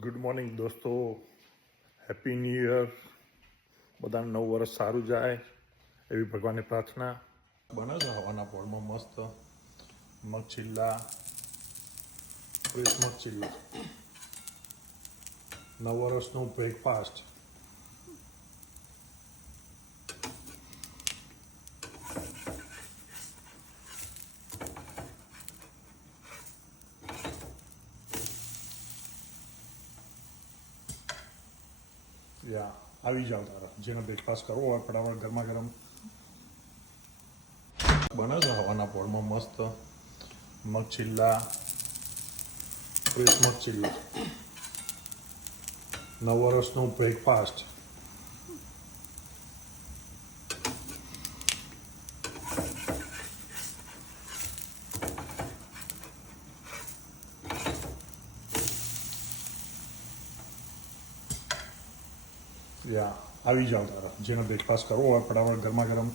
Good morning દોસ્તો, happy new year. બધાને નવું વર્ષ સારું જાય એવી ભગવાનની પ્રાર્થના. બને છે હવાના પોળમાં મસ્ત મગ ચિલ્લા, ફ્રેશ મગ ચિલ્લા, નવ વર્ષનું બ્રેકફાસ્ટ. યા આવી જાઓ તારા જેને બ્રેકફાસ્ટ કરવો હોય ફટાફટ ગરમા ગરમ બને છે હવાના પોળમાં મસ્ત મગ ચિલ્લા, ફ્રેશ મગ ચિલ્લા, નવ વર્ષનું બ્રેકફાસ્ટ. યા આવી જાઓ તારા જેને બ્રેકફાસ્ટ કરવો હોય ફટાફટ ગરમા ગરમ